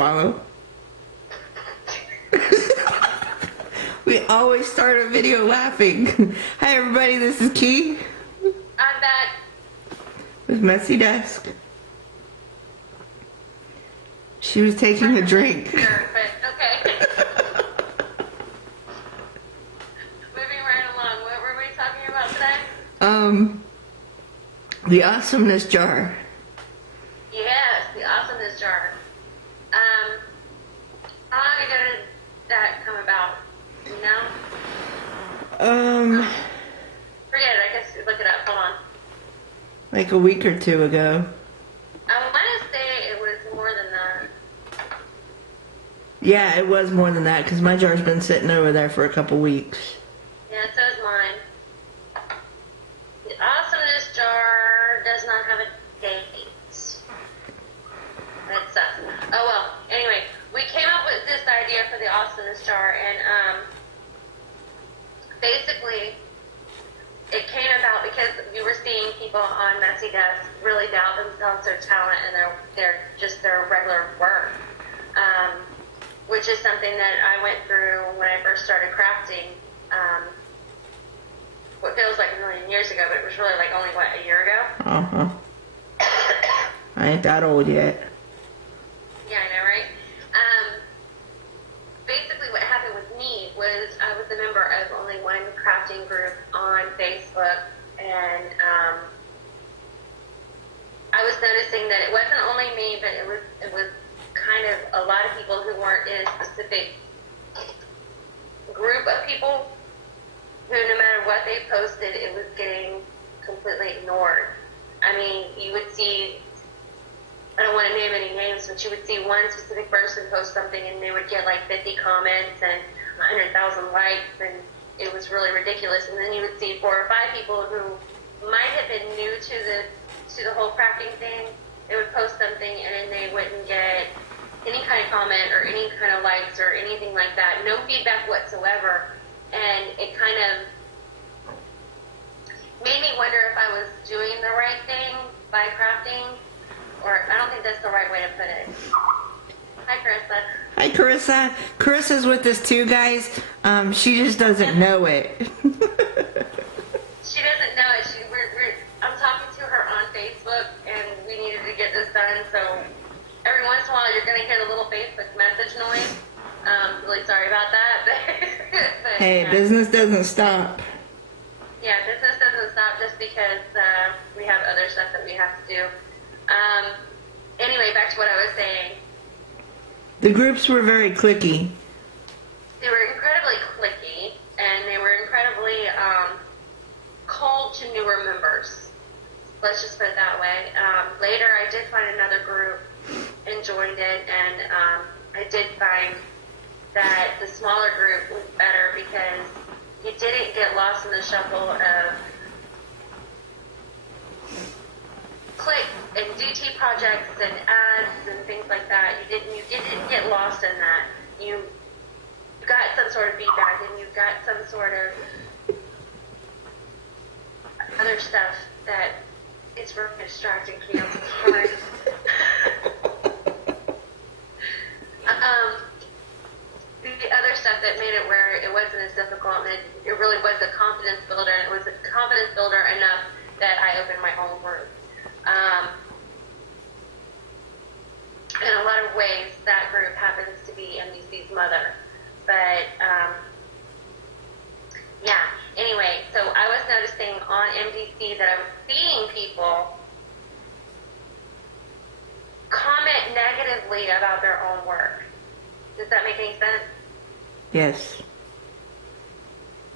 swallow. We always start a video laughing. Hi everybody, this is Key. I'm back. With Messy Desk. She was taking a drink. Sure, but okay. Moving right along. What were we talking about today? The awesomeness jar. Yes, the awesomeness jar. How long ago did that come about? You know? Forget it. I guess look it up. Hold on. Like a week or two ago. I want to say it was more than that. Yeah, it was more than that because my jar's been sitting over there for a couple weeks. Yeah, so is mine. The awesomeness jar does not have a date. That sucks. Oh well. Anyway, we came up with this idea for the awesomeness jar, and basically, it came about because we were seeing people on Messy Desk really doubt themselves, their talent, and their regular work, which is something that I went through when I first started crafting. What feels like a million years ago, but it was really like only a year ago. I ain't that old yet. Yeah, I know, right? Basically what happened with me was I was a member of only one crafting group on Facebook, and I was noticing that it wasn't only me, but it was kind of a lot of people who weren't in a specific group of people who, no matter what they posted, it was getting completely ignored. I mean, you would see, I don't want to name any names, but you would see one specific person post something and they would get like 50 comments and 100,000 likes, and it was really ridiculous. And then you would see 4 or 5 people who might have been new to the whole crafting thing. They would post something and then they wouldn't get any kind of comment or any kind of likes or anything like that. No feedback whatsoever. And it kind of made me wonder if I was doing the right thing by crafting. Or I don't think that's the right way to put it. Hi, Carissa. Hi, Carissa. Carissa's with us too, guys. She just doesn't know it. She doesn't know it. I'm talking to her on Facebook, and we needed to get this done. So every once in a while, you're going to hear the little Facebook message noise. Really sorry about that. But, hey, business doesn't stop. Yeah, business doesn't stop just because we have other stuff that we have to do. Anyway, back to what I was saying. The groups were very cliquey. They were incredibly cliquey, and they were incredibly cold to newer members. Let's just put it that way. Later, I did find another group and joined it, and I did find that the smaller group was better because you didn't get lost in the shuffle of click and DT projects and ads and things like that. You didn't get lost in that. You got some sort of feedback and you got some sort of other stuff that is very distracting to you. The other stuff that made it where it wasn't as difficult, and it really was a confidence builder, and it was a confidence builder enough that I opened my own group. In a lot of ways, that group happens to be MDC's mother. But, yeah. Anyway, so I was noticing on MDC that I was seeing people comment negatively about their own work. Does that make any sense? Yes.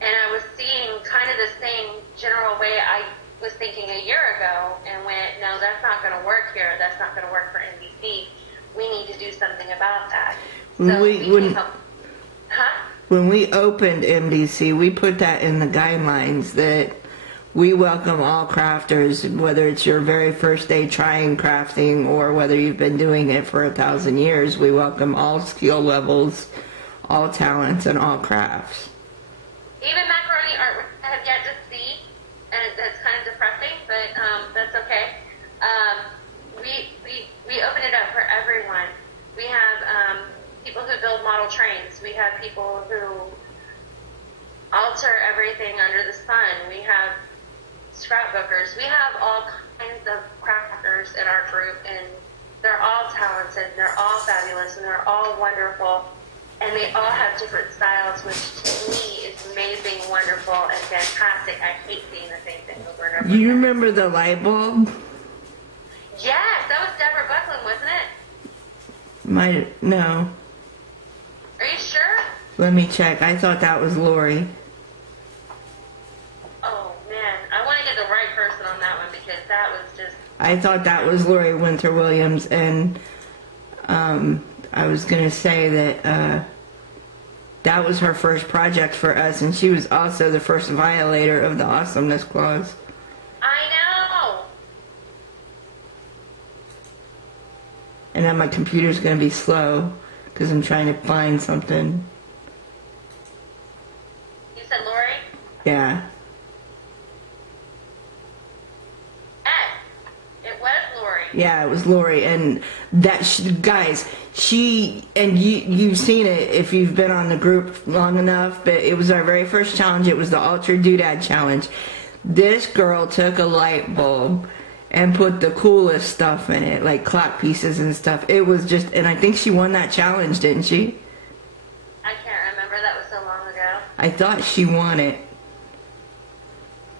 And I was seeing kind of the same general way I was thinking a year ago and went, no, that's not going to work here. That's not going to work for NBC. We need to do something about that. When we opened MDC, we put that in the guidelines that we welcome all crafters, whether it's your very first day trying crafting or whether you've been doing it for 1,000 years. We welcome all skill levels, all talents, and all crafts. Even macaroni art, I have yet to see, and that's kind of depressing, but that's okay. We open it up for everyone. We have trains. We have people who alter everything under the sun. We have scrapbookers. We have all kinds of crafters in our group, and they're all talented, they're all fabulous, and they're all wonderful. And they all have different styles, which to me is amazing, wonderful, and fantastic. I hate seeing the same thing over and over again. You remember the light bulb? Yes, that was Deborah Buckland, wasn't it? No. Are you sure? Let me check. I thought that was Lori. Oh, man. I want to get the right person on that one because that was just... I thought that was Lori Winter Williams, and I was going to say that that was her first project for us, and she was also the first violator of the awesomeness clause. I know. And then my computer's going to be slow because I'm trying to find something. You said Lori? Yeah. It was Lori. Yeah, it was Lori, and that guys, you've seen it if you've been on the group long enough, but it was our very first challenge. It was the Ultra Doodad Challenge. This girl took a light bulb and put the coolest stuff in it, like clock pieces and stuff. It was just, and I think she won that challenge, didn't she? I can't remember. That was so long ago. I thought she won it.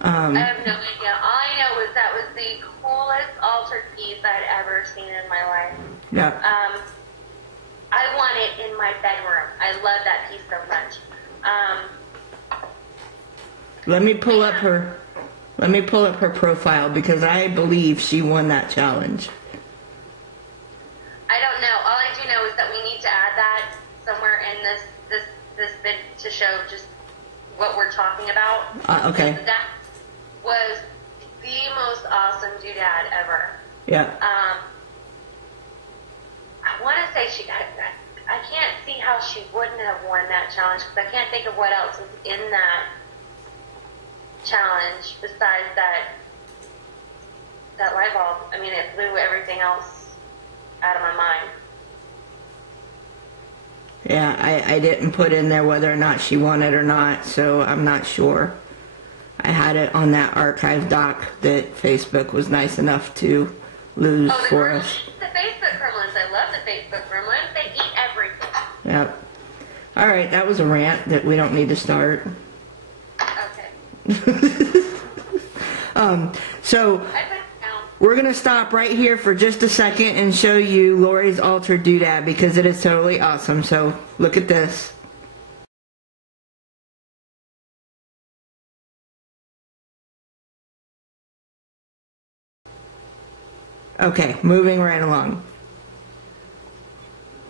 I have no idea. All I know is that was the coolest altered piece I'd ever seen in my life. Yeah. I want it in my bedroom. I love that piece so much. Let me pull up her profile because I believe she won that challenge. I don't know. All I do know is that we need to add that somewhere in this bit to show just what we're talking about. Okay. That was the most awesome doodad ever. Yeah. I want to say I can't see how she wouldn't have won that challenge because I can't think of what else was in that challenge besides that light bulb. I mean, it blew everything else out of my mind. Yeah, I didn't put in there whether or not she won it or not, so I'm not sure. I had it on that archive doc that Facebook was nice enough to lose for us. The Facebook gremlins. I love the Facebook gremlins. They eat everything. Yep. All right, that was a rant that we don't need to start. Okay. So we're going to stop right here for just a second and show you Lori's Altered Doodad because it is totally awesome. So look at this. Okay, moving right along.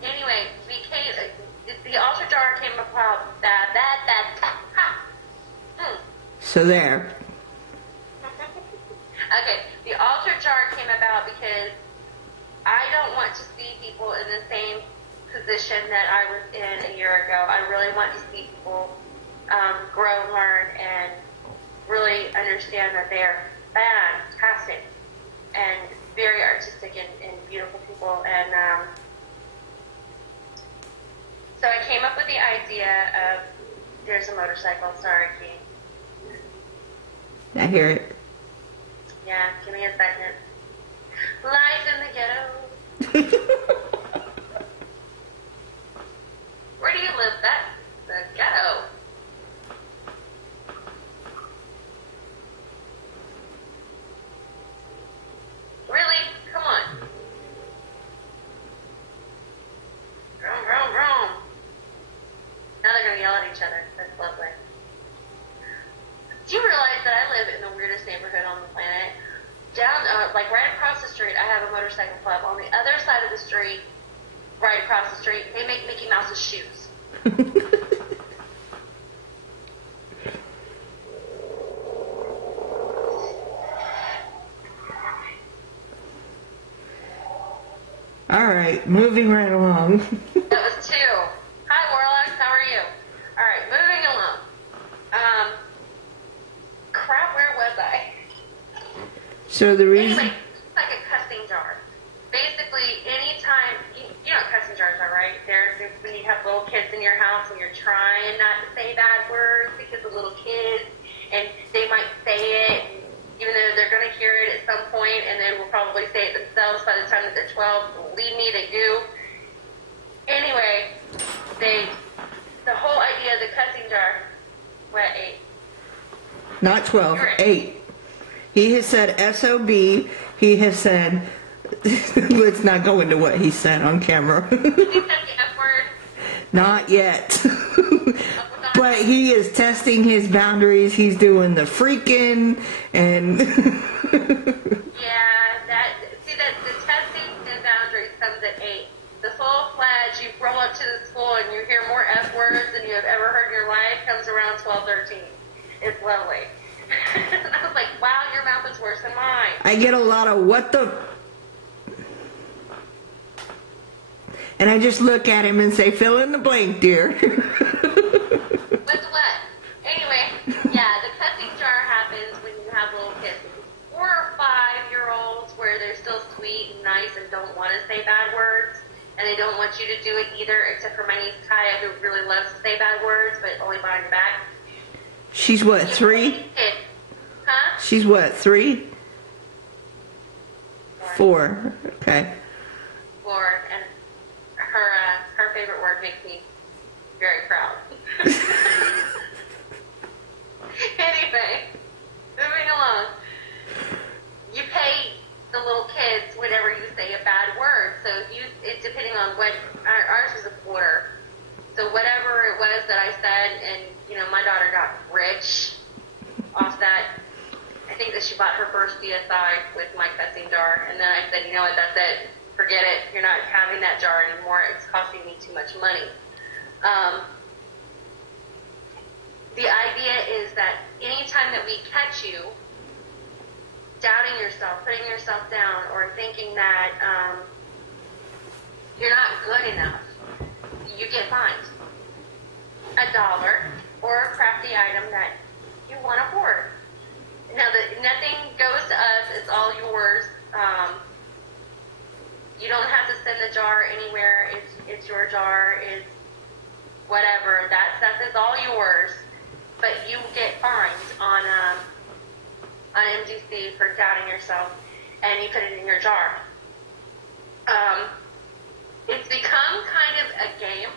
Anyway, the altar jar came about that. So there. Okay, the altar jar came about because I don't want to see people in the same position that I was in a year ago. I really want to see people grow, learn, and really understand that they're fantastic and very artistic and beautiful people. And so I came up with the idea of, there's a motorcycle, sorry, Keith. I hear it. Yeah, give me a second. Life in the ghetto. Where do you live? That's the ghetto. Really? Come on. Vroom, vroom, vroom. Now they're going to yell at each other. That's lovely. Do you realize that I live in the weirdest neighborhood on the planet? Down, like right across the street, I have a motorcycle club. On the other side of the street, right across the street, they make Mickey Mouse's shoes. All right, moving right along. That was two. Hi, Warlocks. How are you? All right, moving along. Crap, where was I? So the reason... Anyway, it's like a cussing jar. Basically, anytime, you know what cussing jars are, right? They're when you have little kids in your house and you're trying not to say bad words because of little kids, and they might say it, even though they're going to hear it at some point, and they will probably say it themselves by the time that they're 12. Believe me, they do. Anyway, the whole idea of the cussing jar, what, 8? Not 12, 8. He has said SOB. He has said, let's not go into what he said on camera. He said the F word. Not yet. But he is testing his boundaries. He's doing the freaking and... Yeah, the testing and boundaries comes at 8. The full-fledged, you roll up to the school and you hear more F words than you have ever heard in your life, comes around 12, 13. It's lovely. I was like, wow, your mouth is worse than mine. I get a lot of what the... And I just look at him and say, fill in the blank, dear. What's what? Anyway, yeah, the cussing jar happens when you have little kids. 4 or 5-year-olds where they're still sweet and nice and don't want to say bad words. And they don't want you to do it either, except for my niece Kaya, who really loves to say bad words, but only behind your back. She's what, 3? Huh? She's what, 3? 4. Okay. 4, and her favorite word makes me very proud. Anyway, moving along. You pay the little kids whenever you say a bad word. So it's depending on what ours was a quarter. So whatever it was that I said, and my daughter got rich off that. I think that she bought her first BSI with my cussing jar, and then I said, you know what, that's it. Forget it. You're not having that jar anymore. It's costing me too much money. The idea is that anytime that we catch you doubting yourself, putting yourself down, or thinking that you're not good enough, you get fined $1 or a crafty item that you want to hoard. Now, nothing goes to us. It's all yours. You don't have to send the jar anywhere. It's your jar. It's whatever. That stuff is all yours. But you get fined on MDC for doubting yourself, and you put it in your jar. It's become kind of a game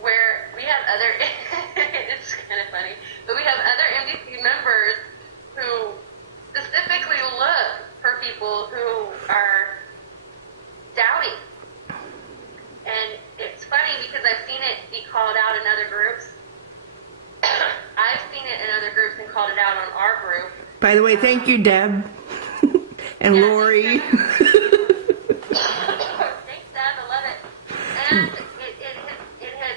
where we have other, it's kind of funny, but we have other MDC members who specifically look for people who are doubting. And it's funny because I've seen it be called out in other groups. I've seen it in other groups and called it out on our group. By the way, thank you, Deb. And yeah, Lori. Thanks, Deb. I love it. And it has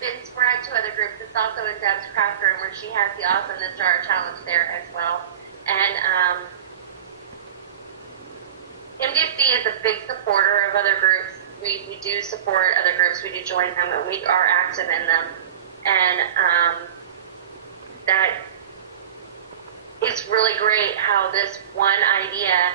been spread to other groups. It's also in Deb's craft room where she has the Awesomeness Jar Challenge there as well. And MDC is a big supporter of other groups. We do support other groups. We do join them, and we are active in them. And that it's really great how this one idea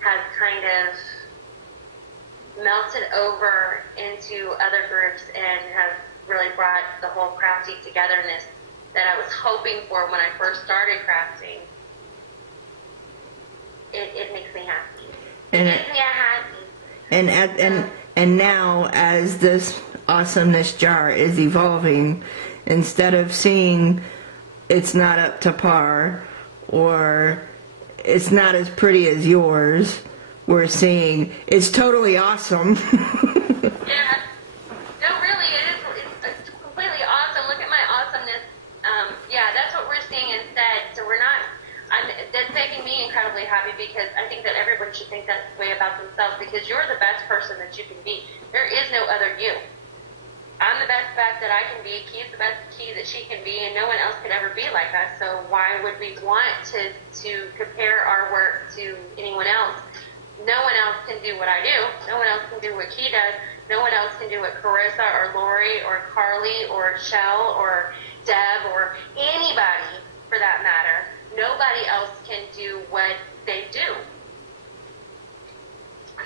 has kind of melted over into other groups and has really brought the whole crafting togetherness that I was hoping for when I first started crafting. It makes me happy. It makes me happy. And now, as this Awesomeness Jar is evolving, instead of seeing it's not up to par or it's not as pretty as yours, we're seeing it's totally awesome. Yeah. No, really, it's completely awesome. Look at my awesomeness. Yeah, that's what we're seeing instead. So that's making me incredibly happy because I think that everyone should think that way about themselves because you're the best person that you can be. There is no other you. I'm the best Beth that I can be. Key's the best Key that she can be, and no one else could ever be like us. So why would we want to compare our work to anyone else? No one else can do what I do. No one else can do what Key does. No one else can do what Carissa or Lori or Carly or Shell or Deb or anybody for that matter. Nobody else can do what they do.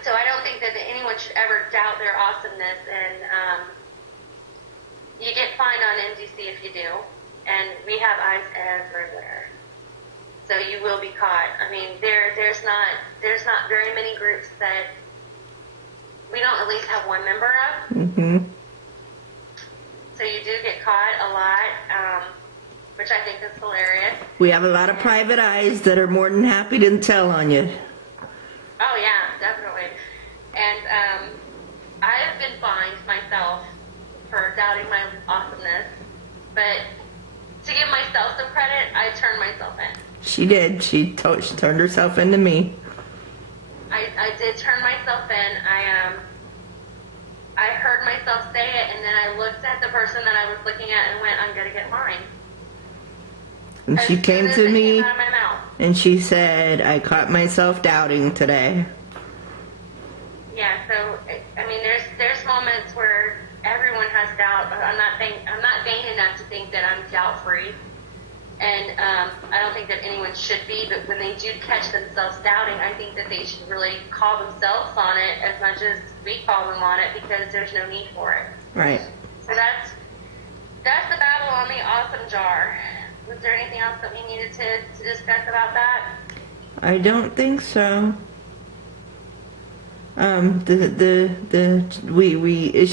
So I don't think that anyone should ever doubt their awesomeness, and you get fined on MDC if you do, and we have eyes everywhere. So you will be caught. I mean, there's not very many groups that we don't at least have one member of. Mm-hmm. So you do get caught a lot, which I think is hilarious. We have a lot of private eyes that are more than happy to tell on you. Oh yeah, definitely. And I have been fined myself for doubting my awesomeness, but to give myself some credit, I turned myself in. She did. She turned herself into me. I did turn myself in. I heard myself say it, and then I looked at the person that I was looking at and went, I'm going to get mine. And she came to me, out of my mouth. and she said, I caught myself doubting today. Yeah, so, I mean, there's moments where everyone has doubt. I'm not vain enough to think that I'm doubt-free. And I don't think that anyone should be, but when they do catch themselves doubting, I think that they should really call themselves on it as much as we call them on it, because there's no need for it. Right. So that's the battle on the awesome jar. Was there anything else that we needed to discuss about that? I don't think so.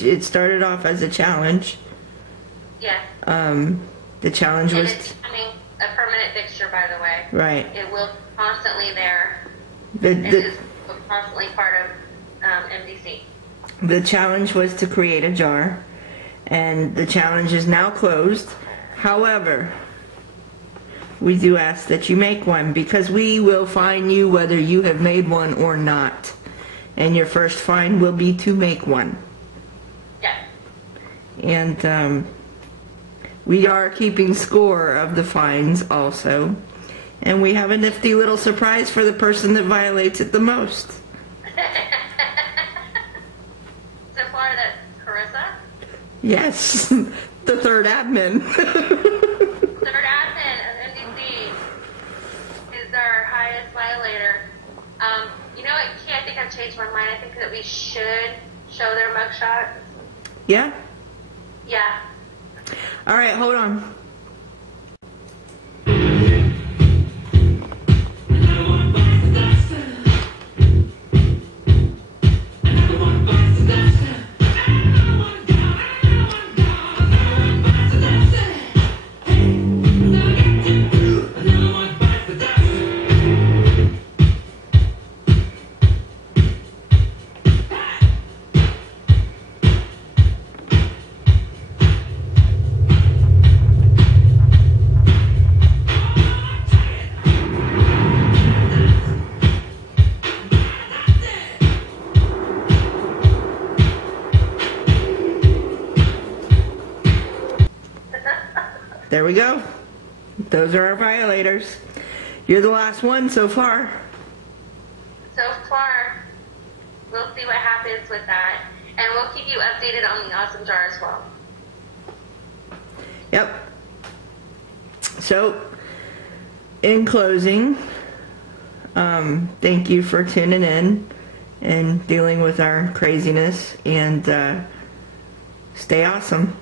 It started off as a challenge. Yes. The challenge And was it's becoming a permanent fixture, by the way. right. It will be constantly there. The It is constantly part of MDC. the challenge was to create a jar, and the challenge is now closed. However, we do ask that you make one, because we will fine you whether you have made one or not. And your first fine will be to make one. Yes. And we are keeping score of the fines also. And we have a nifty little surprise for the person that violates it the most. So far, that's Carissa. Yes, the third admin. Third admin of MDC is our highest violator. You know, I think I've changed my mind. I think that we should show their mugshot. Yeah? Yeah. All right, hold on. There we go. Those are our violators. You're the last one so far. So far, we'll see what happens with that. And we'll keep you updated on the awesome jar as well. Yep. So, in closing, thank you for tuning in and dealing with our craziness, and stay awesome.